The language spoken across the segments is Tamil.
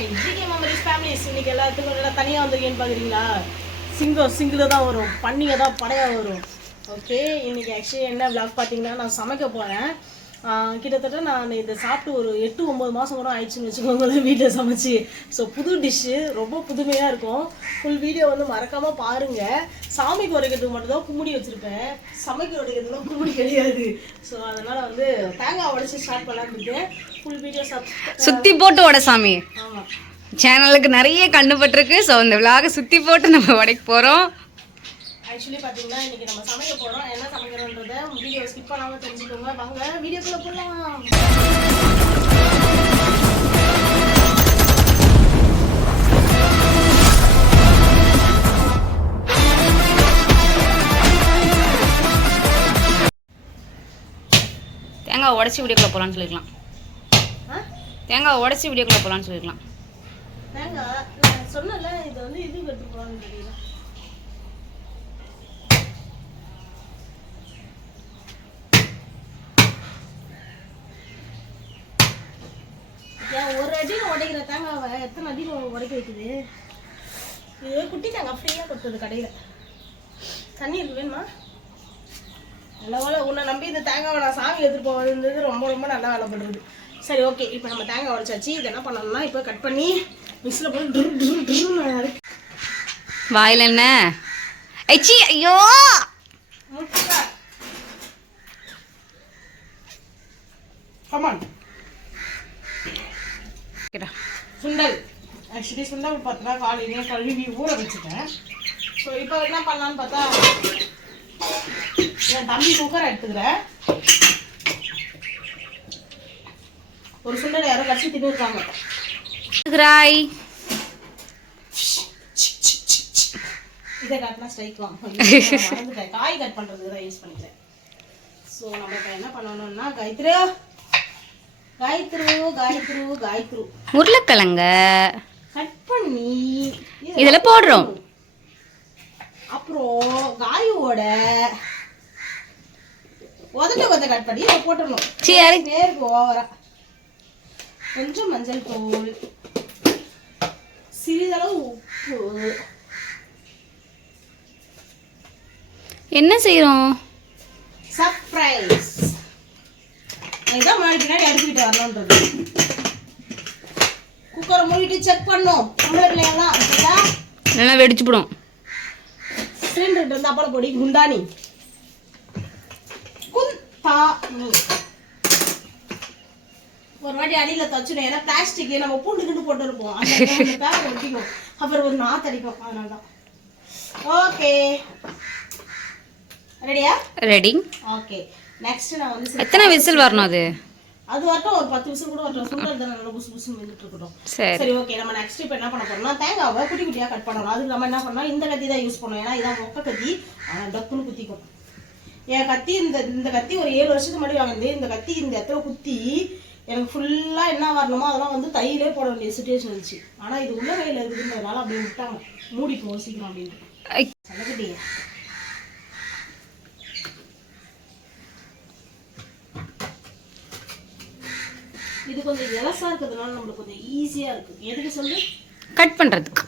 ஜிகே மெமரிஸ் ஃபேமிலிஸ் இன்னைக்கு எல்லாத்துக்கும் நல்லா தனியாக வந்திருக்கேன்னு பார்க்குறீங்களா சிங்கம் சிங்கில் தான் வரும். பன்னிங்க தான் படையாக வரும். ஓகே இன்னைக்கு ஆக்சுவலி என்ன விளாக் பார்த்தீங்கன்னா நான் சமைக்க போகிறேன் கிட்டத்தட்ட நான் இதை சாப்பிட்டு ஒரு எட்டு ஒம்பது மாதம் கூட ஆயிடுச்சுன்னு வச்சுக்கோங்களேன் வீட்டில் சமைச்சு. ஸோ புது டிஷ்ஷு ரொம்ப புதுமையாக இருக்கும். ஃபுல் வீடியோ வந்து மறக்காமல் பாருங்கள் சாமிக்கு உடைக்கிறதுக்கு மட்டும் தான் கும்முடி வச்சுருப்பேன். சமைக்க உடைக்கிறதுலாம் கும்முடி கிடையாது. ஸோ அதனால் வந்து தேங்காய் உடைச்சி ஸ்டார்ட் பண்ணலான்னு ஃபுல் வீடியோ சுத்தி போட்டு உட சாமி. ஆமாம் சேனலுக்கு நிறைய கண்ணு பட்டிருக்கு. ஸோ இந்த விலாக சுத்தி போட்டு நம்ம உடைக்க போறோம். ஆக்சுவலி பார்த்தீங்கன்னா இன்னைக்கு நம்ம சமைக்க போகிறோம் என்ன சமைக்கிறோன்றத வீடியோ ஸ்கிப் பண்ணாமல் தெரிஞ்சுக்கோங்க. வாங்க வீடியோக்குள்ளே போடலாம் தேங்காய் உடச்சி வீடியோக்குள்ள போகலான்னு சொல்லிக்கலாம் தேங்காய் உடச்சி வீடியோக்குள்ள போகலான்னு சொல்லிக்கலாம் தேங்காய்? சொன்னல இது வந்து இது எடுத்து போகலான்னு தெரியல. ஏன் ஒரு அடி உடைக்கிற தேங்காவை எத்தனை அடி உடைக்க வைக்குது? இது குட்டி தேங்காய் ஃப்ரீயாக கொடுத்தது கடையில். தண்ணி இருக்கு வேணுமா? நல்ல வேலை உன்னை நம்பி இந்த தேங்காவை நான் சாமி எடுத்துட்டு போகிறது ரொம்ப ரொம்ப நல்ல வேலை பண்ணுறது சரி ஓகே இப்போ நம்ம தேங்காய் உடைச்சாச்சு. இது என்ன பண்ணணும்னா இப்போ கட் பண்ணி மிக்ஸில் போட்டு டுரு டுரு டுருன்னு வாயில் என்ன? ஐச்சி ஐயோ! முட்டை கமான் சுண்டல். ஆக்சுவலி சுண்டல் பார்த்தா காலையிலேயே கழுவி ஊற வச்சுட்டேன். ஸோ இப்போ என்ன பண்ணலான்னு பார்த்தா என் தம்பி குக்கர் எடுத்துக்கிறேன் ஒரு சுண்டல் யாரோ கடிச்சு தின்னுருக்காங்க. கிராய் இதை காட்டினா ஸ்ட்ரைக் வாங்க. காய் கட் பண்ணுறதுக்கு தான் யூஸ் பண்ணிக்கிறேன். ஸோ நம்ம இப்போ என்ன பண்ணணும்னா காயத்ரு உருளைக்கிழங்க. கட் பண்ணி இதில் போடுறோம். அப்புறம் காயோட உதட்ட கொஞ்சம் கட் பண்ணி போட்டுடணும். சரி. நேருக்கு ஓவரா. கொஞ்சம் மஞ்சள் தூள். சிறிதளவு உப்பு. என்ன செய்கிறோம் சர்ப்ரைஸ் பின்னாடி அடுப்பிட்டு வரணுன்றது. குக்கரை மூடிட்டு செக் பண்ணோம். பொம்பளை பிள்ளைங்கலாம் சரியா? நல்லா வெடிச்சுப்படும் சிலிண்டர் இருந்தா அப்பளம் பொடி. குண்டானி குந்தாணி ஒரு வாட்டி அடியில தச்சுடும் ஏன்னா பிளாஸ்டிக் நம்ம பூண்டு கிண்டு போட்டு இருப்போம். அந்த பேப்பர் ஒட்டிக்கும் அப்புறம் ஒரு நாத்து அடிக்கும் அதனால தான் ஓகே ரெடியா ரெடி ஓகே நெக்ஸ்ட் நான் வந்து எத்தனை விசில் வரணும் அது? அது வரட்டும் ஒரு பத்து நிமிஷம் கூட வரட்டும். சுண்டல் தானே நல்லா புசு புசு வந்துட்டு இருக்கட்டும். சரி. ஓகே நம்ம நெக்ஸ்ட் இப்போ என்ன பண்ண போறோம்னா தேங்காவை குட்டி குட்டியா கட் பண்ணணும். அதுக்கு நம்ம என்ன பண்ணோம் இந்த கத்தி தான் யூஸ் பண்ணோம் ஏன்னா இதான் மொக்க கத்தி. ஆனா டக்குன்னு குத்திக்கும். என் கத்தி இந்த இந்த கத்தி ஒரு ஏழு வருஷத்துக்கு முன்னாடி வாங்கினது. இந்த கத்தி இந்த இடத்துல குத்தி எனக்கு ஃபுல்லா என்ன வரணுமோ அதெல்லாம் வந்து தையிலே போட வேண்டிய சுச்சுவேஷன் இருந்துச்சு. ஆனா இது உள்ள கையில இருக்குதுன்றதுனால அப்படியே விட்டாங்க. மூடிப்போம் சீக்கிரம் அப்படின்ட்டு. ஐ, இது கொஞ்சம் இலசா இருக்கிறதுனால நம்மளுக்கு கொஞ்சம் ஈஸியா இருக்கு. எதுக்கு சொல்லு? கட் பண்ணுறதுக்கு.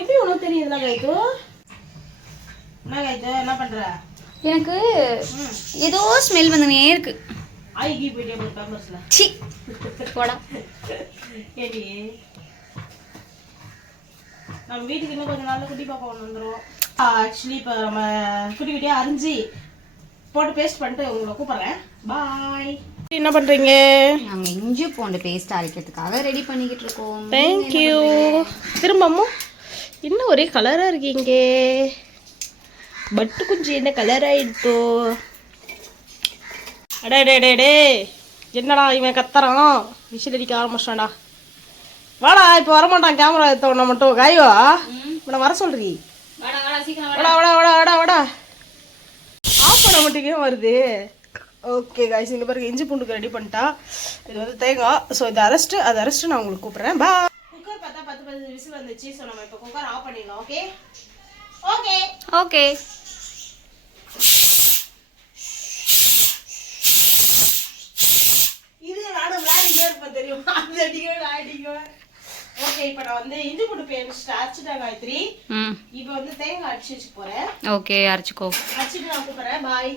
எப்படி உனக்கு தெரியும் இதெல்லாம் கைத்து என்ன என்ன பண்ற? எனக்கு ஏதோ ஸ்மெல் வந்துனே இருக்கு. ஆய் கீ போயிட்டே போய் பேம்பர்ஸ்ல சி. போடா. ஏடி நம்ம வீட்டுக்கு இன்னும் கொஞ்சம் நாள்ல குட்டி பாப்பா ஒன்று வந்துடும் ஆக்சுவலி இப்போ நம்ம குட்டி குட்டியாக அரிஞ்சு போட்டு பேஸ்ட் பண்ணிட்டு உங்களை கூப்பிட்றேன். பாய் என்ன பண்ணுறீங்க நாங்கள் இஞ்சி பூண்டு பேஸ்ட் அரைக்கிறதுக்காக ரெடி பண்ணிக்கிட்டு இருக்கோம். தேங்க்யூ திரும்பவும் இன்னும் ஒரே கலராக இருக்கீங்க? பட்டு குஞ்சு என்ன கலர் ஆயிடுத்தோ அடே என்னடா இவன் கத்துறான்? விசில் அடிக்க ஆரம்பிச்சிட்டான்டா. வாடா இப்போ வரமாட்டான் கேமரா எடுத்தவன மட்டும். காய்வா இவனை வர சொல்றீ? வாடா வாடா வாடா வாடா. வாடா ஆஃப் பண்ண மட்டுக்கே வருது? ஓகே காய்ஸ் இந்த பாருங்க இஞ்சி பூண்டுக்கு ரெடி பண்ணிட்டா. இது வந்து தேங்காய் ஸோ இது அரெஸ்ட்டு அது அரெஸ்ட்டு நான் உங்களுக்கு கூப்பிட்றேன். பா குக்கர் பார்த்தா பத்து பதினஞ்சு விசில் வந்துச்சு. ஸோ நம்ம இப்போ குக்கர் ஆஃப் பண்ணிடலாம் ஓகே ஓகே ஓகே இது நானும் விளையாடி அடிச்சுட்டே இருப்பேன் தெரியும்? அது அடிக்குவேன் நான் அடிக்குவேன் ஓகே இப்போ நான் வந்து இஞ்சி பூண்டு பேஸ்ட் அரைச்சிட்டேன் காயத்ரி. ம். இப்போ வந்து தேங்காய் அடிச்சு வச்சு போறேன். ஓகே அரைச்சிக்கோ. அடிச்சுட்டு நான் கூப்பிடுறேன். பாய்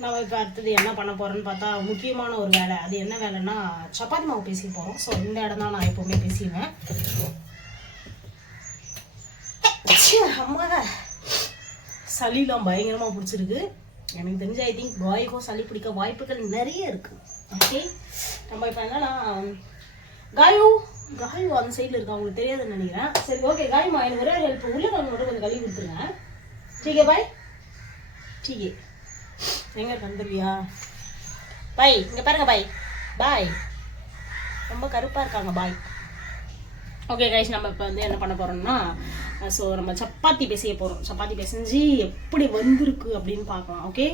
நம்ம இப்போ அடுத்தது என்ன பண்ண போகிறோன்னு பார்த்தா முக்கியமான ஒரு வேலை. அது என்ன வேலைன்னா சப்பாத்தி மாவு பேசி போகிறோம் ஸோ இந்த இடம் தான் நான் எப்போவுமே பேசிடுவேன். அம்மா. சளிலாம் பயங்கரமாக பிடிச்சிருக்கு. எனக்கு தெரிஞ்ச ஐ திங்க் பாய்க்கும் சளி பிடிக்க வாய்ப்புகள் நிறைய இருக்குது ஓகே நம்ம இப்போ என்னன்னா காயு. காயு அந்த சைடில் இருக்கு? அவங்களுக்கு தெரியாதுன்னு நினைக்கிறேன். சரி ஓகே காயுமா? எனக்கு ஒரே ஹெல்ப் உள்ள மட்டும் கொஞ்சம் கழுவி கொடுத்துருங்க. டீகே பாய் டீகே எங்க தந்துருவியா பாய் இங்க பாருங்க பாய். பாய். ரொம்ப கருப்பா இருக்காங்க பாய். ஓகே கைஸ் நம்ம இப்போ வந்து என்ன பண்ண போறோம்னா ஸோ நம்ம சப்பாத்தி பிசைய போறோம். சப்பாத்தி பிசைஞ்சு எப்படி வந்திருக்கு அப்படின்னு பார்க்கலாம் ஓகே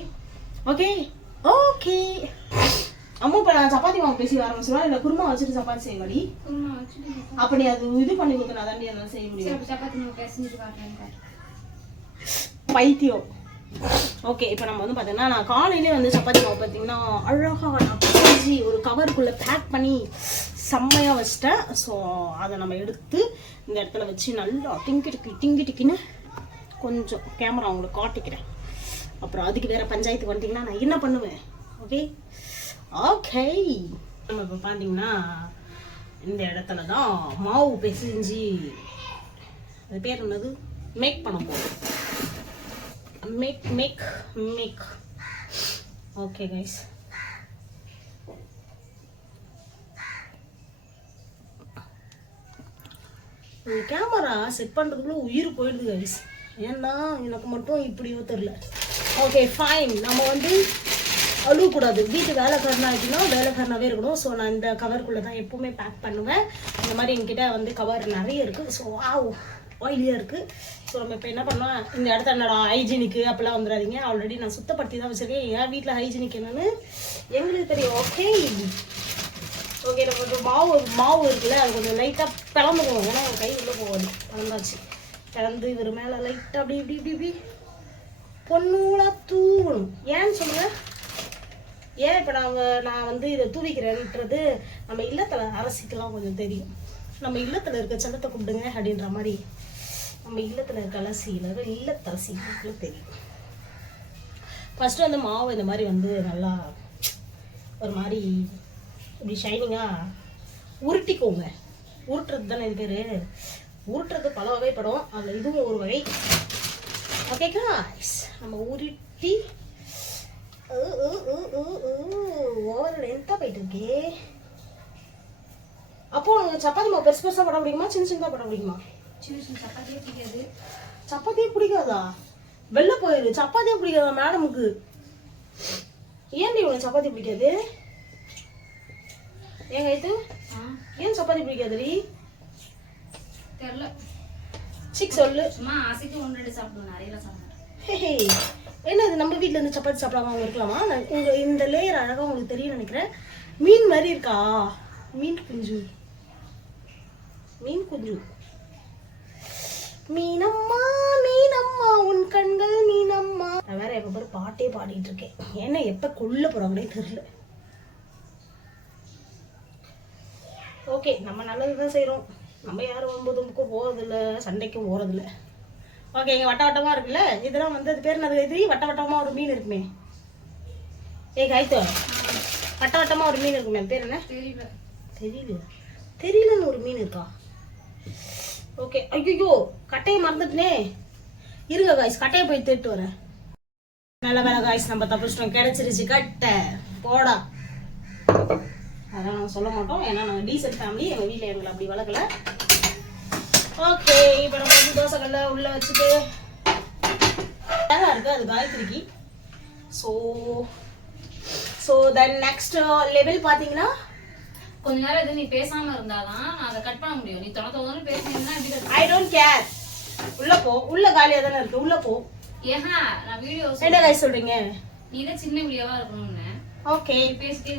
ஓகே ஓகே அம்மா இப்போ நான் சப்பாத்தி மாவு பேசி ஆரம்பிச்சிருவா இல்லை குருமா வச்சுட்டு சப்பாத்தி செய்ய வழி அப்படி அது இது பண்ணி கொடுத்தனா தாண்டி என்னால் செய்ய முடியும் பைத்தியம். ஓகே இப்போ நம்ம வந்து பார்த்தீங்கன்னா நான் காலையிலே வந்து சப்பாத்தி மாவு பார்த்தீங்கன்னா அழகாக நான் பிசைஞ்சு ஒரு கவருக்குள்ளே பேக் பண்ணி செம்மையாக வச்சிட்டேன். ஸோ அதை நம்ம எடுத்து இந்த இடத்துல வச்சு நல்லா டிங்கி டிக்கி டிங்கி டிக்கின்னு கொஞ்சம் கேமரா உங்களுக்கு காட்டிக்கிறேன். அப்புறம் அதுக்கு வேறு பஞ்சாயத்துக்கு வந்துட்டிங்கன்னா நான் என்ன பண்ணுவேன்? ஓகே ஓகே நம்ம இப்போ பார்த்தீங்கன்னா இந்த இடத்துல தான் மாவு பிசைஞ்சு அது பேர் என்னது? மேக் பண்ண போகிறோம் make make make okay guys. Camera set பண்ணுறதுக்குள்ள உயிர் போயிடுது கைஸ் ஏன்னா எனக்கு மட்டும் இப்படியோ தெரில ஓகே ஃபைன் நம்ம வந்து அழுவக்கூடாது வீட்டு வேலைக்காரனா ஆகினா வேலைக்காரனாவே இருக்கணும். ஸோ நான் இந்த கவருக்குள்ளே தான் எப்போவுமே பேக் பண்ணுவேன். இந்த மாதிரி என்கிட்ட வந்து கவர் நிறைய இருக்குது ஸோ ஆ ஆயிலியாக இருக்குது ஸோ நம்ம இப்போ என்ன பண்ணலாம்? இந்த இடத்த என்னடா ஹைஜீனிக்கு அப்போல்லாம் வந்துடாதீங்க. ஆல்ரெடி நான் சுத்தப்படுத்தி தான் வச்சுருக்கேன். என் வீட்டில் ஹைஜீனிக் என்னென்னு எங்களுக்கு தெரியும் ஓகே ஓகே நம்ம கொஞ்சம் மாவு மாவு இருக்குல்ல அது கொஞ்சம் லைட்டாக பிளந்துக்குவோம் ஏன்னா கை உள்ளே போகாது. பிளந்தாச்சு. பிளந்து இவர் மேலே லைட்டாக அப்படி இப்படி இப்படி இப்படி பொண்ணூலாக தூவணும். ஏன்னு சொல்லுங்கள் ஏன் இப்போ நாங்கள் நான் வந்து இதை தூவிக்கிறேன்றது நம்ம இல்லத்தில் அரசிக்கெல்லாம் கொஞ்சம் தெரியும். நம்ம இல்லத்தில் இருக்க செல்லத்தை கூப்பிடுங்க அப்படின்ற மாதிரி. நம்ம இல்லத்தில் இருக்க அலசியில் இல்லத்தரசிகளுக்கு தெரியும். ஃபஸ்ட்டு வந்து மாவு இந்த மாதிரி வந்து நல்லா ஒரு மாதிரி இப்படி ஷைனிங்காக உருட்டிக்கோங்க. உருட்டுறது தானே இது பேர்? உருட்டுறது பல வகைப்படும். அதில் இதுவும் ஒரு வகை. ஓகே காய்ஸ் நம்ம உருட்டி ஓவர் லென்த்தாக போயிட்டு இருக்கே. அப்போ உனக்கு சப்பாத்தி மாவு பெருசு பெருசாக போட முடியுமா? சின்ன சின்னதாக போட முடியுமா? சின்ன சின்ன சப்பாத்தியே பிடிக்காது. சப்பாத்தியே பிடிக்காதா? வெளில போயிரு. சப்பாத்தியே பிடிக்காதா மேடமுக்கு? ஏன்டி உனக்கு சப்பாத்தி பிடிக்காது? ஏங்க இது ஏன் சப்பாத்தி பிடிக்காதுடி? தெரியல சிக் சொல்லு. சும்மா ஆசைக்கு ஒன்று ரெண்டு சாப்பிடுவோம் நிறைய சாப்பிடுவேன் ஹே என்ன இது நம்ம வீட்டில் இருந்து சப்பாத்தி சாப்பிடாம இருக்கலாமா? நான் உங்க இந்த லேயர் அழகாக உங்களுக்கு தெரியும் நினைக்கிறேன். மீன் மாதிரி இருக்கா? மீன் குஞ்சு. மீன் குஞ்சு. மீனம்மா மீனம்மா உன் கண்கள் மீனம்மா. நான் வேற எப்ப பாரு பாட்டே பாடிட்டு இருக்கேன். ஏன்னா எப்ப கொல்ல போறாங்களே தெரியல. ஓகே நம்ம நல்லது தான் செய்கிறோம் நம்ம யாரும் ஒன்பதுக்கும் போகிறதில்ல சண்டைக்கும் போகிறதில்ல ஓகே இங்கே வட்ட வட்டமாக இருக்குல்ல? இதெல்லாம் வந்து அது பேர் என்னது? இது வட்ட வட்டமாக ஒரு மீன் இருக்குமே. ஏ கைத்தோ. வட்ட வட்டமாக ஒரு மீன் இருக்குமே. பேர் என்ன? தெரியல. தெரியல. தெரியலன்னு ஒரு மீன் இருக்கா? ஓகே ஐயோ கட்டையை மறந்துட்டனே. இருங்க காய்ஸ் கட்டையை போய் தேட்டு வரேன். நல்ல வேலை காய்ஸ் நம்ம தப்பிச்சிட்டோம் கிடைச்சிருச்சு கட்டை. போடா. அதெல்லாம் நாங்கள் சொல்ல மாட்டோம். ஏன்னா நாங்கள் டீசென்ட் ஃபேமிலி எங்கள் வீட்டில் எங்களை அப்படி வளர்க்கல. ஓகே இப்போ நம்ம வந்து தோசைக்கல்ல உள்ளே வச்சுட்டு அழகாக இருக்குது அது காயத்ரிக்கு. So so then next level பார்த்தீங்கன்னா கொஞ்ச நேரம் எதுவும் நீ பேசாம இருந்தாதான் நான் அதை கட் பண்ண முடியும். நீ பேசினீங்கன்னா எப்படி cut- ஐ டோன்ட் கேர் உள்ள போ. உள்ள காலியா தானே இருக்கு. உள்ள போ. ஏஹா நான் வீடியோ என்ன காய் சொல்றீங்க? நீ தான் சின்ன வீடியோவா இருக்கணும்னு. ஓகே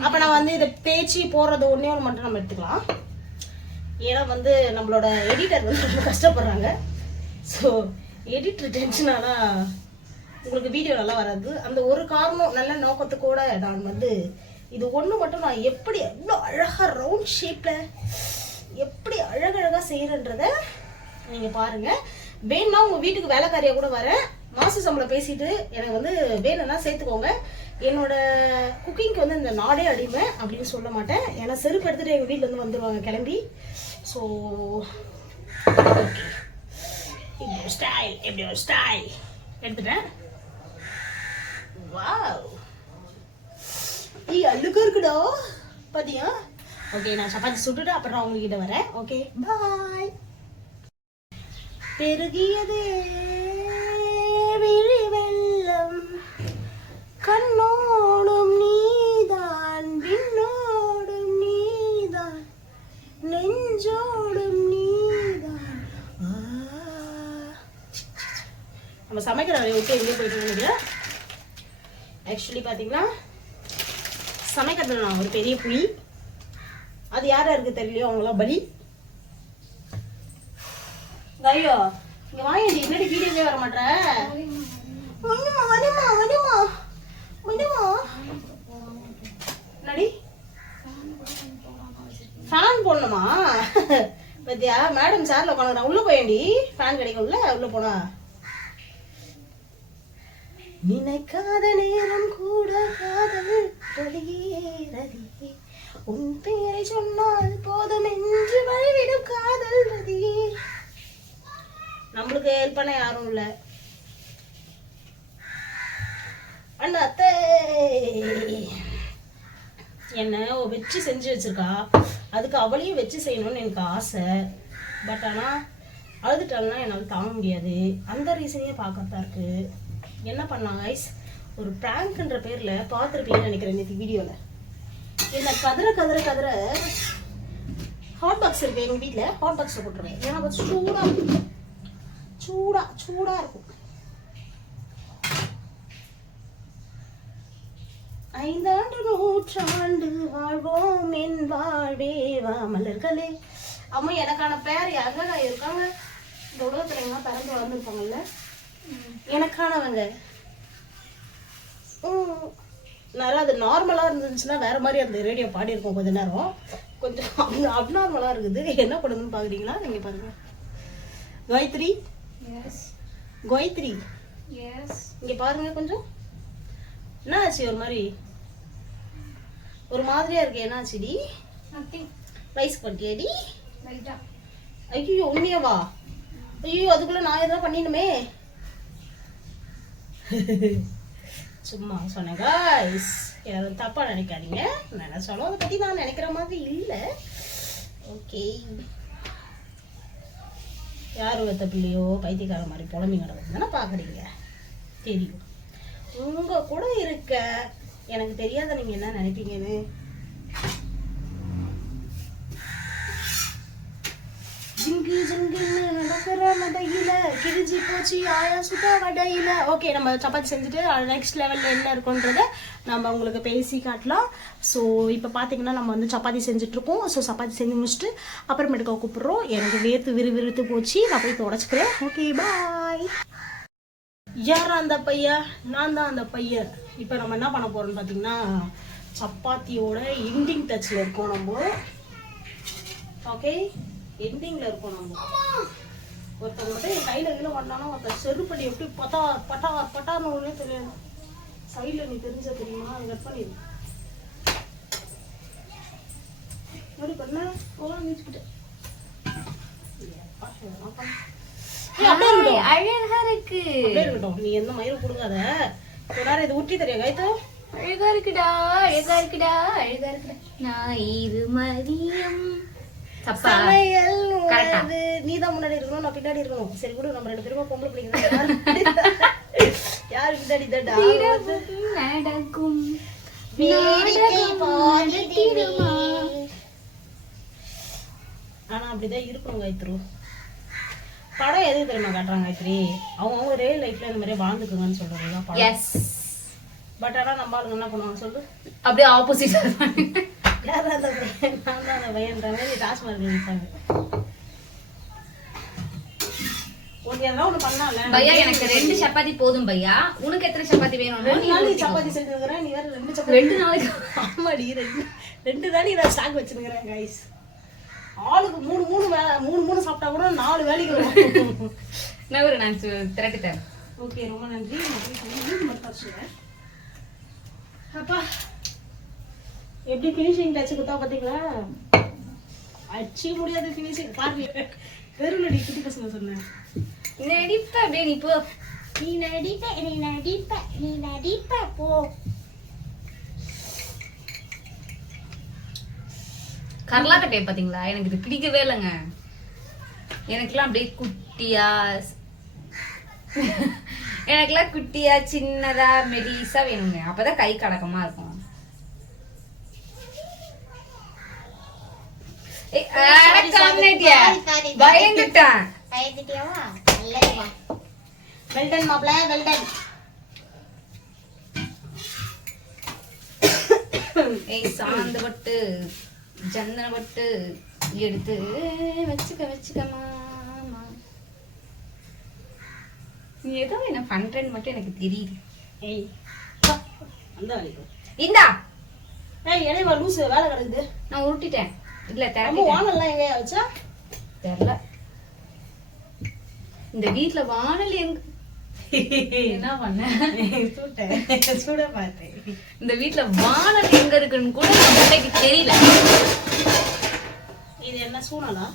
அப்ப நான் வந்து இதை தேய்ச்சி போடுறது ஒண்ணே ஒன்று மட்டும் நம்ம எடுத்துக்கலாம். ஏன்னா வந்து நம்மளோட எடிட்டர் வந்து ரொம்ப கஷ்டப்படுறாங்க. ஸோ எடிட்டர் டென்ஷன் ஆனால் உங்களுக்கு வீடியோ நல்லா வராது. அந்த ஒரு காரணம் நல்ல நோக்கத்துக்கூட நான் வந்து இது ஒன்று மட்டும் நான் எப்படி எவ்வளோ அழகாக ரவுண்ட் ஷேப்பில் எப்படி அழகழகாக செய்கிறன்றத நீங்கள் பாருங்கள் வேணும்னா உங்கள் வீட்டுக்கு வேலைக்காரியாக கூட வரேன். மாச சம்பளம் பேசிட்டு எனக்கு வந்து வேணும்னா சேர்த்துக்கோங்க. என்னோட குக்கிங்க்கு வந்து இந்த நாடே அடிமை அப்படின்னு சொல்ல மாட்டேன். ஏன்னா செருப்பு எடுத்துகிட்டு எங்கள் வீட்டிலேருந்து வந்துடுவாங்க கிளம்பி. ஸோ இப்படி ஒரு ஸ்டைல் இப்படி ஒரு ஸ்டைல் எடுத்துட்டேன். வா ஈ அழுக்கா இருக்குடா. பாத்தியா? ஓகே நான் சப்பாத்தி சுட்டுட்டு அப்புறம் நான் உங்ககிட்ட வரேன். ஓகே பாய் பெருகியதே விழி வெள்ளம் கண்ணோடும் நீதான் விண்ணோடும் நீதான் நெஞ்சோடும் நீதான் ஆ. நம்ம சமைக்கிற வேலையை விட்டு எங்கேயும் போயிட்டு நினைக்கிறேன் ஆக்சுவலி பார்த்தீங்கன்னா சமைக்கிறதுல நான் ஒரு பெரிய புலி. அது யாரா இருக்கு தெரியலையோ அவங்களாம் பலி. ஐயோ இங்க வாங்கி என்னடி வீடியோவே வர மாட்டேற வருமா வருமா வருமா வருமா என்னடி ஃபேன் போடணுமா? பத்தியா மேடம் சேர்ல உட்காந்துக்கிறேன் உள்ள போயேண்டி ஃபேன் கிடைக்கும்ல உள்ள போனா. நினைக்காத நேரம் கூட உன் பேரை சொன்னால் போதும் என்று வழிவிடும் காதல் நதி நம்மளுக்கு ஹெல்ப் பண்ண யாரும் இல்ல. அண்ணாத்தே என்ன வச்சு செஞ்சு வச்சிருக்கா. அதுக்கு அவளையும் வச்சு செய்யணும்னு எனக்கு ஆசை. பட் ஆனால் அழுதுட்டாங்கன்னா என்னால் தாங்க முடியாது. அந்த ரீசனையே பார்க்கத்தான் இருக்கு. என்ன பண்ணாங்க ஐஸ் ஒரு ப்ராங்க்ன்ற பேரில் பார்த்துருப்பீங்கன்னு நினைக்கிறேன் நேற்று வீடியோவில் என்ன கதற கதற கதற ஹாட் பாக்ஸ் இருக்கு எங்கள் வீட்டில் ஹாட் பாக்ஸில் போட்டுருவேன். ஏன்னா அது சூடாக இருக்கும். சூடா சூடா இருக்கும். ஐந்தாண்டு நூற்றாண்டு வாழ்வோம் என் வாழ்வே மலர்களே அம்மா எனக்கான பேர் யாருங்க இருக்காங்க? இந்த உலகத்துல எல்லாம் பிறந்து வளர்ந்துருப்பாங்கல்ல? எனக்கானவங்க. நல்லா அது நார்மலாக இருந்துச்சுன்னா வேற மாதிரி அந்த ரேடியோ பாடியிருக்கோம் கொஞ்ச நேரம். கொஞ்சம் அப்நார்மலாக இருக்குது. என்ன பண்ணுதுன்னு பார்க்குறீங்களா நீங்கள் பாருங்க. காயத்ரி? எஸ் காயத்ரி? எஸ் இங்கே பாருங்க கொஞ்சம். என்ன ஆச்சு ஒரு மாதிரி? ஒரு மாதிரியா இருக்கு. என்ன ஆச்சுடி? ரைஸ் பண்ணிட்டியாடி ஐயோ உண்மையாவா? ஐயோ அதுக்குள்ள நான் எதாவது பண்ணிடணுமே சும்மா சொன்னேன் காய்ஸ் யாரும் தப்பாக நினைக்காதீங்க. நான் என்ன அதை பற்றி நான் நினைக்கிற மாதிரி இல்லை. ஓகே யார் வைத்த பிள்ளையோ பைத்தியக்கார மாதிரி புலம்பி கிடக்குது தானே பார்க்குறீங்க. தெரியும். உங்கள் கூட இருக்க எனக்கு தெரியாத நீங்கள் என்ன நினைப்பீங்கன்னு? ஜிங்கு ஜிங்குன்னு நடக்கிற மடையில கிழிஞ்சி போச்சு ஆயா சுட்ட வடையில ஓகே நம்ம சப்பாத்தி செஞ்சுட்டு நெக்ஸ்ட் லெவலில் என்ன இருக்குன்றத நம்ம உங்களுக்கு பேசி காட்டலாம். ஸோ இப்போ பார்த்தீங்கன்னா நம்ம வந்து சப்பாத்தி செஞ்சுட்ருக்கோம் ஸோ சப்பாத்தி செஞ்சு முடிச்சுட்டு அப்புறமேட்டுக்கா கூப்பிட்றோம். எனக்கு வேர்த்து விறு விறுத்து போச்சு. நான் போய் தொடச்சிக்கிறேன். ஓகே பாய் யார் அந்த பையன்? நான் தான் அந்த பையன். இப்போ நம்ம என்ன பண்ண போகிறோம்னு பார்த்தீங்கன்னா சப்பாத்தியோட எண்டிங் டச்சில் இருக்கோம் நம்ம. ஓகே எண்டிங்ல இருக்கோம் நம்ம. ஒருத்தவங்க மட்டும் என் கையில கீழே வந்தாலும் ஒருத்தர் செருப்படி எப்படி பட்டா பட்டா பட்டான்னு ஒன்றே தெரியாது. சைடில் நீ தெரிஞ்ச தெரியுமா? கட் பண்ணிடு எப்படி பண்ண? போகலாம் இருக்கட்டும். அழகா இருக்கு நீ எந்த மயிரும் கொடுக்காத நேரம் இது உற்றி தெரியும் கைத்தோ அழகா இருக்குடா அழகா இருக்குடா அழகா இருக்குடா நான் இது மதியம் தப்பா. சமையல் நீ தான் முன்னாடி இருக்கணும் நான் பின்னாடி இருக்கணும். சரி கூட நம்ம ரெண்டு பேருமா பொம்பளை பிள்ளைங்க யாரு பின்னாடி நடக்கும். ஆனா அப்படிதான் இருக்கணும் காயத்ரு. படம் எது தெரியுமா காட்டுறாங்க காயத்ரி? அவங்க அவங்க ரியல் லைஃப்ல இந்த மாதிரி வாழ்ந்துக்குங்கன்னு படம். எஸ் பட் ஆனா நம்ம ஆளுங்க என்ன பண்ணுவாங்க சொல்லு. அப்படியே ஆப்போசிட் யார் அந்த பையன் நான் தான் அந்த பையன்ற மாதிரி டாஸ்மார்க் நினைச்சாங்க ஒன்று எதனா ஒன்று பண்ணால பையா எனக்கு ரெண்டு சப்பாத்தி போதும் பையா. உனக்கு எத்தனை சப்பாத்தி வேணும்? ரெண்டு நாள் நீ சப்பாத்தி செஞ்சுருக்கிறேன் நீ வேற ரெண்டு சப்பாத்தி ரெண்டு நாளைக்கு ஆமாடி ரெண்டு ரெண்டு தானே நான் ஸ்டாக் வச்சிருக்கிறேன் கைஸ் ஆளுக்கு மூணு மூணு வேலை மூணு மூணு சாப்பிட்டா கூட நாலு வேலைக்கு வரும். நவரு நான் திரட்டி தரேன் ஓகே ரொம்ப நன்றி. அப்பா எப்படி ஃபினிஷிங் டச் கொடுத்தா பார்த்தீங்களா அடிச்சிக்க முடியாது ஃபினிஷிங் பாருங்க. தெருலடி குட்டி பசங்க சொன்னேன் நடிப்ப அப்படியே நீ போ. நீ நடிப்ப நீ நடிப்ப நீ நடிப்ப போ. கரலாக்கட்டையை பாத்தீங்களா? எனக்கு இது பிடிக்கவே இல்லைங்க. எனக்குலாம் அப்படியே குட்டியா எனக்குலாம் குட்டியா சின்னதா மெலிசா வேணுங்க. அப்பதான் கை கடக்கமா இருக்கும் ஏய், அட கம்முனிட்டியா? பயந்துட்டேன். பயந்துட்டியாவா நல்லதுமா. வெல்டன் மாப்ள வெல்டன் ஏய் சாந்த பட்டு சந்தன பட்டு எடுத்து வச்சுக்க வச்சுக்க மாமா. நீ ஏதோ என்ன பண்றேன்னு மட்டும் எனக்கு தெரியுது. ஏய் இந்தா. ஏய் இடைவா லூசு வேலை கிடக்குது. நான் உருட்டிட்டேன். இல்ல திறந்துட்டேன் வானல்லாம் எங்கேயா வச்சா? தெரியல. இந்த வீட்ல வானல் எங்க என்ன பண்ண? சுட பார்த்தேன். இந்த வீட்ல வானல் எங்க இருக்குன்னு கூட நம்ம பிள்ளைக்கு தெரியல. இது என்ன சூனலா?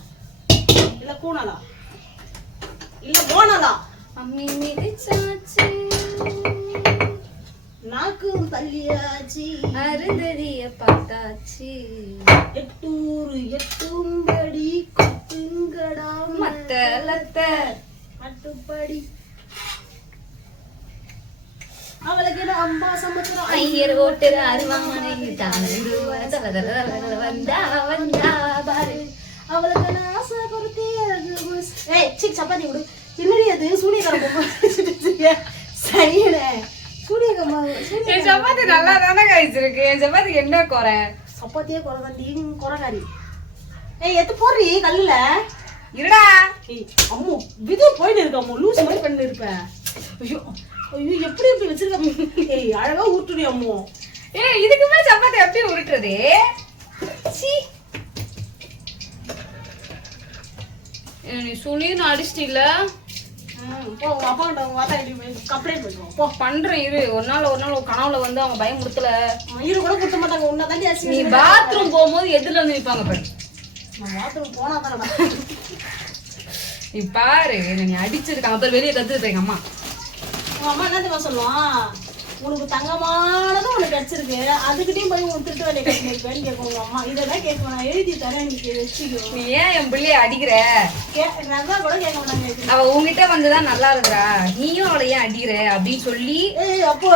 இல்ல கூனலா? இல்ல போனலா அம்மி மிதிச்சாச்சு. நாக்கும் தள்ளியாச்சு அருந்ததிய பார்த்தாச்சு. எட்டூரு எட்டும்படி குத்துங்கடா மத்தளத்த மட்டுப்படி. அவளுக்கு என்ன அம்பா சம்பத்திரம் ஐயர் ஓட்டுற அருவாமனை வந்த வந்த பாரு. அவளுக்கு என்ன ஆசை பொறுத்தே ஏய் சிக் சப்பாத்தி கொடு. என்னடி அது? சூனியக்காரம்மா சரியில்லை என் சப்பாத்தி நல்லா தானே காய்ச்சிருக்கு என் சப்பாத்தி என்ன குறை? சப்பாத்தியே குறைதாண்டி குறைகாரி ஏய் எத்து போடுறி கல்லுல. இருடா. ஏய் அம்மு விது போயிட்டு இருக்க அம்மு. லூஸ் மாதிரி பண்ணி இருப்பேன் ஐயோ ஐயோ எப்படி இப்படி வச்சிருக்க? ஏய் அழகா ஊட்டுடி அம்மு. ஏய் இதுக்கு மேல சப்பாத்தி எப்படி உருட்டுறது? சீ. நீ சுனின்னு அடிச்சிட்டில ம், போ உங்க அப்பா கிட்ட உங்க வாத்தா கிட்ட போய் கம்ப்ளைண்ட் பண்ணுவோம். போ. பண்றேன் இரு. ஒரு நாள் ஒரு நாள் கனவுல வந்து அவங்க பயம் கொடுத்தல மயிறு கூட கொடுத்த மாட்டாங்க. உன்னை தாண்டி நீ அசிங்க பாத்ரூம் போகும்போது எதிரில வந்து நிப்பாங்க பாரு. நான் பாத்ரூம் போனா தானடா நீ பாரு என்னை அடிச்சிருக்காங்க அப்புறம் வெளியே கத்துட்டு எங்க அம்மா. உங்க அம்மா என்ன தெரியுமா சொல்லுவான் உனக்கு தங்கமானது உனக்கு கிடைச்சிருக்கு. அதுக்கிட்டையும் போய் உன் திட்டு வேலையை கட்டிருப்பேன்னு கேட்கும் உங்க அம்மா இதெல்லாம் கேட்க நான் எழுதி தரேன் நீ வச்சுக்கோ. நீ ஏன் என் பிள்ளைய அடிக்கிற? கே நல்லா கூட கேட்க மாட்டாங்க அவ உன்கிட்ட வந்துதான் நல்லா இருக்கிறா. நீயும் அவளை ஏன் அடிக்கிற? அப்படின்னு சொல்லி ஏய் அப்போ?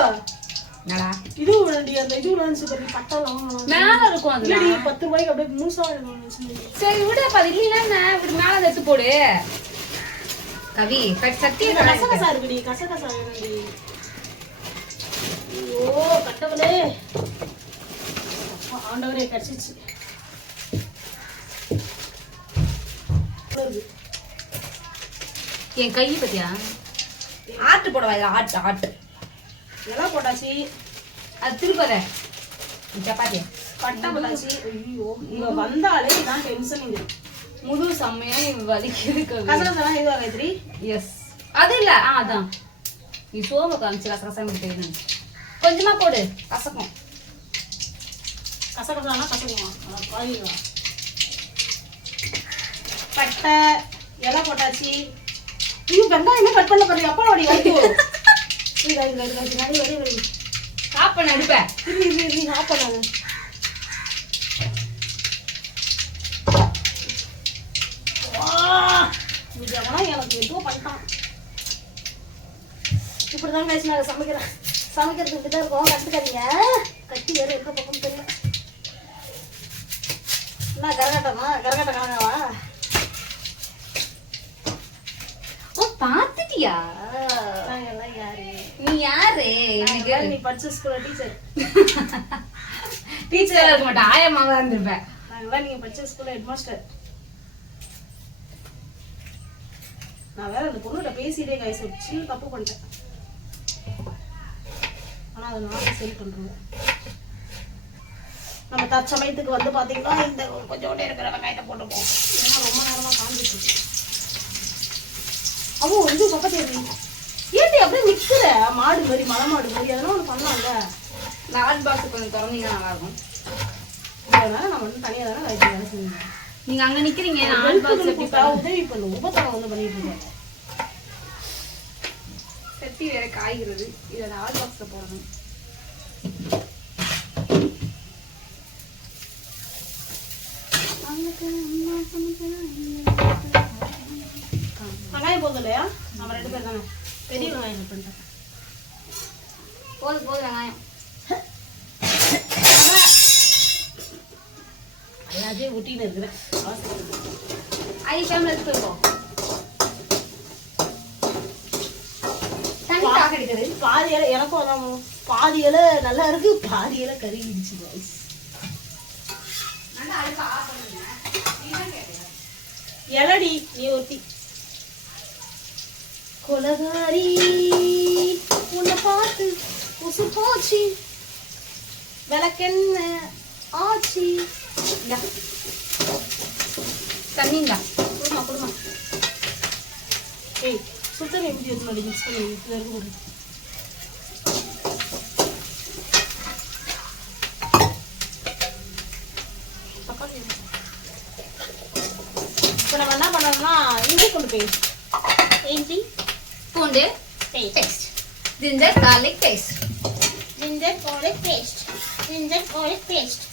என்னடா? இது விழுண்டி அந்த இது விழுந்து பாரு பட்டெல்லாம் மேல இருக்கும் இல்லடி பத்து ரூபாய்க்கு அப்படியே முழுசா எடுக்கணும் சரி விடு அப்ப அது இல்லைன்னா இப்படி மேல அதை எடுத்து போடு. கவி கட் சத்திய கசகசா இருக்குடி கசகசா வேணும்டி. ஐயோ கட்டவளே ஆண்டவரே கடிச்சிச்சு. என் கை பத்தியா? ஆட்டு போட வாயில ஆட்டு ஆட்டு. எல்லாம் போட்டாச்சு. அது திருப்பத சப்பாத்தியா. பட்டை போட்டாச்சு. ஐயோ இங்க வந்தாலே இதான் டென்ஷன் இங்க. முது செம்மையா வலிக்குது கவி. கசகசா இதுவா காயத்ரி? எஸ் அது இல்ல. ஆ அதான். நீ சோம காமிச்சு கசகசம் தெரியும் கொஞ்சமா போடு. கசக்கும். கசகசானா கசக்குமா? பாருங்க பட்டை இலை போட்டாச்சு. ஐயோ வெங்காயமே கட் பண்ண பாருங்க அப்பா அப்படி வரைக்கும் இரு இரு இரு ஆஃப் பண்ணாங்க எனக்கு எதுவும் பண்ணிட்டான். இப்படிதான் நாங்க சமைக்கிறேன். சமைக்கிறது இப்படிதான் இருக்கும். கற்றுக்காதீங்க கட்டி வேற எந்த பக்கம் தெரியல. என்ன கரகாட்டமா? கரகாட்ட கணக்காவா ஓ யாரு நீ யாரு? நீ படிச்ச ஸ்கூல்ல டீச்சர் டீச்சரா இருக்க மாட்டேன் ஆயமாவா இருந்திருப்பேன். நாங்கெல்லாம் நீங்க படிச்ச ஸ்கூல்ல ஹெட் மாஸ்டர் நான் வேற அந்த பொண்ணுகிட்ட பேசிட்டே கைஸ் தப்பு பண்ணிட்டேன். அதை நான் சரி பண்றேன் நம்ம தற்சமயத்துக்கு வந்து பாத்தீங்கன்னா இந்த கொஞ்சோண்டே இருக்கிற வெங்காயத்தை போட்டுப்போம் ஏன்னா ரொம்ப நேரமா காஞ்சிட்டு இருக்கு. அவோ இது பக்கத்து ஏன்டி அப்படியே நிக்கிற? மாடு மாதிரி மலை மாடு மாதிரி அதெல்லாம் ஒன்று பண்ணலாம்ல? இந்த ஹாட் பாக்ஸ் கொஞ்சம் திறந்தீங்கன்னா நல்லா இருக்கும். இதனால நான் வந்து தனியாக தானே வேலை வேலை செஞ்சேன் நீங்க அங்க நிக்கிறீங்க நான் உதவி பண்ணு உபத்தரம் வந்து பண்ணிட்டு இருக்கேன். சட்டி வேற காய்கிறது. இதை அந்த ஹாட் பாக்ஸ்ல போடணும். வெங்காயம் போதும் இல்லையா நம்ம ரெண்டு பேர் தானே. பெரிய வெங்காயம் பண்ணிட்டேன் போதும் போதும் வெங்காயம். எல்லாத்தையும் ஒட்டின்னு இருக்கிறேன். ஐ டைம்ல எடுத்து போயிருக்கோம் பாதி எனக்கும் அதான் பாதி இலை நல்லா இருக்கு பாதி இலை கருகிடுச்சு கேட்டீங்க. இலடி நீ ஒருத்தி கொலகாரி உன்னை பார்த்து உசு போச்சு. விளக்கெண்ண ஆச்சு. தண்ணிங்க குடுமா குடுமா. ஏய் சுத்தம் எப்படி எடுத்து மிக்ஸ் பண்ணி இதில் இருக்க போடு தக்காளி எடு. இப்போ நம்ம என்ன பண்ணோம்னா பேஸ்ட் இஞ்சி பூண்டு paste ginger garlic paste ginger garlic paste ginger garlic paste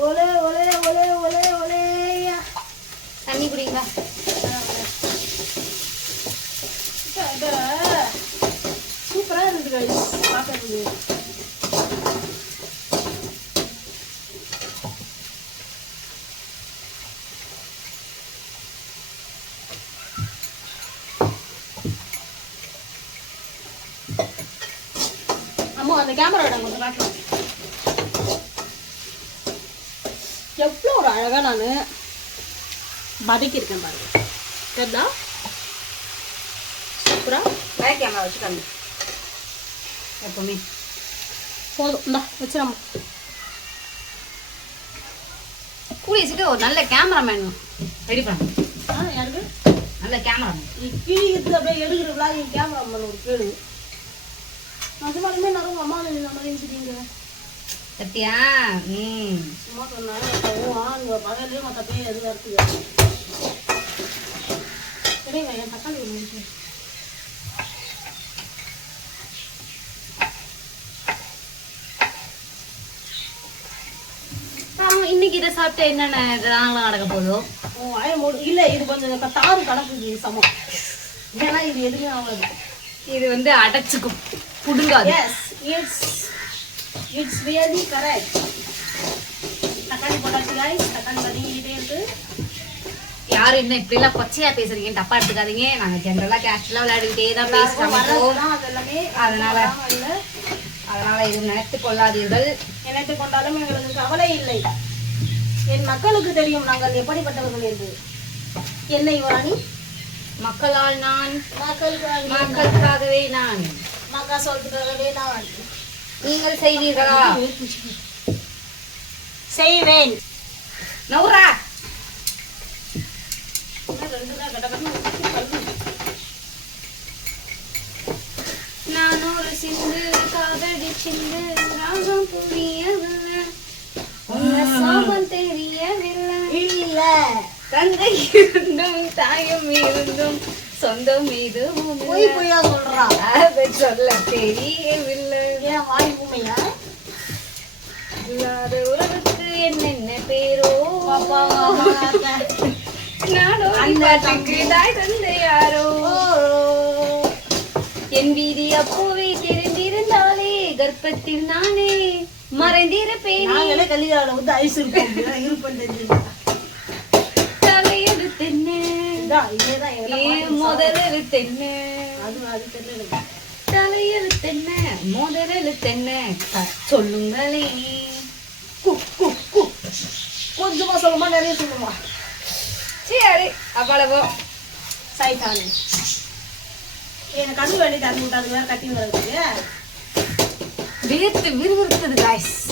ஒலே ஒலே ஒலே ஒலே ஒலேயா தண்ணி குடிங்க சூப்பரா இருக்கு guys. அம்மா அந்த கேமரா கொஞ்சம் காட்டலாம் எவ்வளோ ஒரு அழகா நான் வதக்கியிருக்கேன் பாருங்க சரிதா சூப்பரா? பேக் கேமரா வச்சு கம்மி எப்பவுமே. போதும். இந்தா வச்சிடமா. கூடிய சீக்கிரம் ஒரு நல்ல கேமராமேன் ரெடி பண்ணு. ஆ யாருக்கு? நல்ல கேமராமேன் கிழிக்கிறதுக்கு அப்படியே எடுக்கிற விளாக் கேமரா மேன் ஒரு கேடு நிஜமாலுமே நான் அம்மா நம்ம நினைச்சிட்டீங்க சத்தியா ம். சும்மா சொன்னாலும் அங்கே பகல்லையும் மற்ற பேர் எதுவும் இருக்குது கிடையாது என் தக்காளி ஒரு இன்னைக்கு இதை சாப்பிட்டு என்னென்ன இதெல்லாம் நடக்க போதோ உன் வாயை மூடு. இல்லை இது கொஞ்சம் தாறு கணக்குது சமம் ஏன்னா இது எதுவுமே ஆகாது. இது வந்து அடைச்சுக்கும். புடுங்காது yes it's it's really correct தக்காளி போட்டாச்சு guys. தக்காளி வதங்கிக்கிட்டே இருக்கு யாரும் என்ன இப்படி எல்லாம் பச்சையா பேசுறீங்க? தப்பா எடுத்துக்காதீங்க. நாங்க ஜென்ரலா கேஷுவலா விளையாடிக்கிட்டே தான் பேசுறோம் அதனால- அதனால இது நினைத்து கொள்ளாதீர்கள். நினைத்து கொண்டாலும் எங்களுக்கு கவலை இல்லை. என் மக்களுக்கு தெரியும் நாங்கள் எப்படிப்பட்டவர்கள் என்று. என்னை வாணி மக்களால் நான் மக்களுக்கு மக்களுக்காகவே நான். மக்கா சொல்றதுக்காகவே நான் நீங்கள் செய்வீர்களா? செய்வேன். நவுரா. நான் ஒரு சிந்து காதடி சிந்து ராகம் புரியவில்லை. உங்க சாபம் தெரியவில்லை. இல்ல. தந்தை இருந்தும் தாயும் இருந்தும் சொந்தம் எதுவும் பொய். பொய்யா சொல்றா. அதை சொல்ல தெரியவில்லை. ஏன் வாய் உண்மையா இல்லாத உறவுக்கு என்னென்ன பேரோ. நாடோடி பாட்டுக்கு தாய் தந்தை யாரோ? என் வீதி அப்போவே தெரிந்திருந்தாலே கர்ப்பத்தில் நானே மறைந்திருப்பேனே. நாங்களே கல்யாணம் வந்து ஐஸ் இருப்போம் இருப்பேன் ஏ முதலெழுத்தென்ன அது அது தெரியல. எனக்கு. தலையெழுத்தென்ன முதலெழுத்தென்ன க- சொல்லுங்களே. கு, கு, கு. கொஞ்சமா சொல்லுமா நிறைய சொல்லுமா. சரி அவ்வளவோ. சைத்தானு எனக்கு கண்ணு வேண்டி தரணும் விட்டு அது வேற கட்டி வரதுக்கு விறுத்து விறுவிறுத்தது காய்ஸ்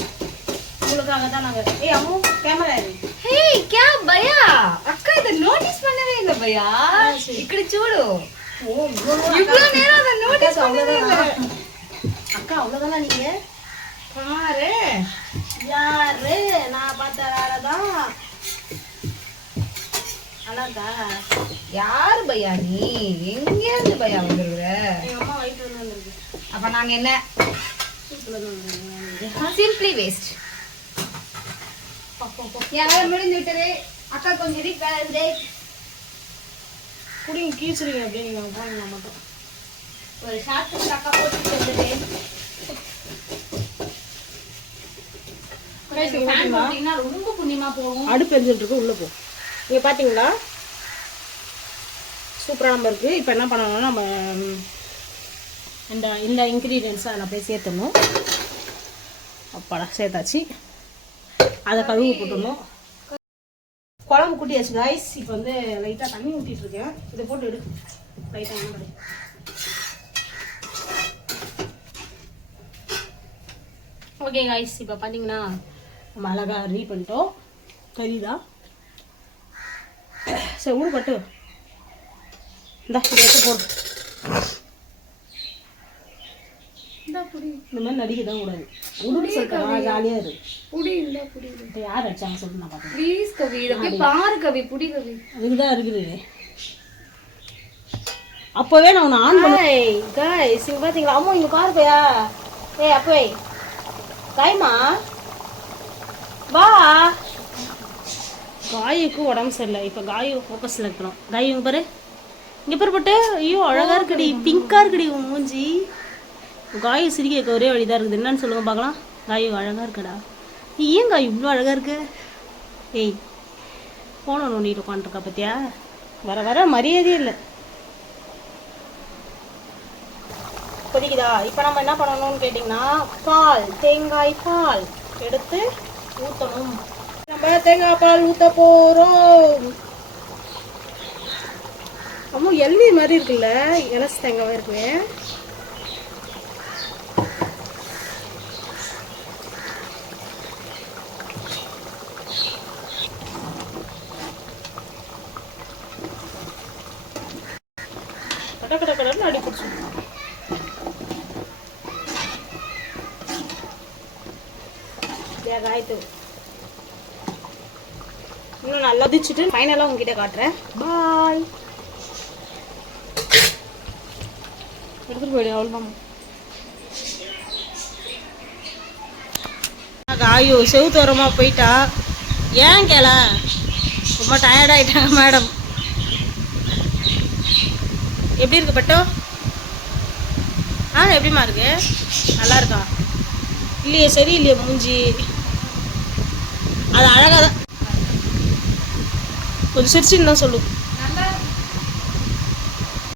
உங்களுக்காக தான் நாங்கள் ஏய் அம்மு கேமரா எடு హే క్యా భయా అక్క ఇది నోటీస్ பண்ணவே இல்ல భయా ఇక్కడ చూడు ஓ இவ்வளோ இவ்வளவு நேரம் அதை நோட்டீஸ் பண்ணவே இல்ல அக்கா அவ்வளோதானா நீங்க பாரு யாரு நான் பார்த்த வேலை தான் நல்லா இருக்கா யாரு பையா நீ எங்க இருந்து பையா வந்துருக்குற எங்கள் அம்மா வயிற்று வந்து வந்துருக்கு அப்ப நாங்க என்ன சூப்பில் தான் வந்துருக்கு சிம்பிளி வேஸ்ட் என் வேலை முடிஞ்சு விட்டது. அக்கா கொஞ்சம் இருக்கு வேலை இருக்கு குடிங்க கீச்சுறீங்க அப்படியே நீங்கள் போனீங்க மட்டும். ஒரு ஷார்ட் அக்கா போட்டு வந்தது ரொம்ப புண்ணியமா போகும். அடுப்பு எரிஞ்சிட்டு இருக்கு உள்ளே போ. இங்கே பார்த்தீங்களா சூப்பராக நம்ம இருக்குது இப்போ என்ன பண்ணணும்னா நம்ம இந்த இந்த இன்க்ரீடியன்ஸை அதில் போய் சேர்த்துடணும். அப்பாடா சேர்த்தாச்சு. அதை கழுவு போட்டுடணும். குழம்பு கூட்டியாச்சு காய்ஸ் இப்போ வந்து லைட்டாக தண்ணி ஊற்றிட்டு இருக்கேன். இதை போட்டு எடு லைட்டாக என்ன ஓகே காய்ஸ் இப்போ பார்த்தீங்கன்னா நம்ம அழகா ரெடி பண்ணிட்டோம். தெரியுதா? சரி ஊடு பட்டு. போட்டு எடுத்து இந்த மாதிரி நடிக்க தான் கூடாது. உடுன்னு சொல்லிட்டு ஜாலியாக இரு. புடி இல்ல புடி இப்போ யார் அடிச்சாங்க சொல்லிட்டு நான் பார்த்தேன் ப்ளீஸ் கவி இதை போய் பாரு கவி புடி கவி. அதுக்கு தான் இருக்குது. அப்போவே நான் உன்னை ஆன் பண்ணேன் காய்ஸ் இங்கே பார்த்தீங்களா அம்மா இங்கே பாருப்பையா ஏய் அப்போ காய்மா வா. காயுக்கு உடம்பு சரியில்லை. இப்போ காயு ஃபோக்கஸில் இருக்கணும் காய் இங்கே பாரு. இங்கே பாரு பட்டு. ஐயோ அழகாக இருக்குடி. பிங்காக இருக்குடி உன் மூஞ்சி. காய் சிரிக்க ஒரே வழிதான் இருக்குது. என்னன்னு சொல்லுங்க பார்க்கலாம். காய் அழகாக இருக்குடா. நீ ஏன் காய் இவ்வளோ அழகாக இருக்கு? ஏய் போனோம் நோண்டிட்டு உட்காந்துருக்கா பத்தியா? வர வர மரியாதையே இல்லை. கொதிக்குதா? இப்போ நம்ம என்ன பண்ணணும்னு கேட்டிங்கன்னா பால் தேங்காய் பால் எடுத்து ஊற்றணும் நம்ம தேங்காய் பால் ஊற்ற போகிறோம் அம்மா எல்வி மாதிரி இருக்குல்ல? இலசு தேங்காய் இருக்குவேன் கட கட கடன்னு அடி இன்னும் நல்லா திச்சுட்டு ஃபைனலாக உங்ககிட்ட காட்டுறேன். பாய் எடுத்துட்டு போயிடு அவ்வளோதான் ஐயோ செவுத்தோரமாக போயிட்டா. ஏன் கேள? ரொம்ப டயர்ட் ஆயிட்டாங்க மேடம் எப்படி இருக்கு பட்டோ? ஆ எப்படிம்மா இருக்கு? நல்லா இருக்கா? இல்லையே சரி இல்லையே மூஞ்சி. அது அழகாக தான். கொஞ்சம் சிரிச்சுன்னு தான் சொல்லுவோம்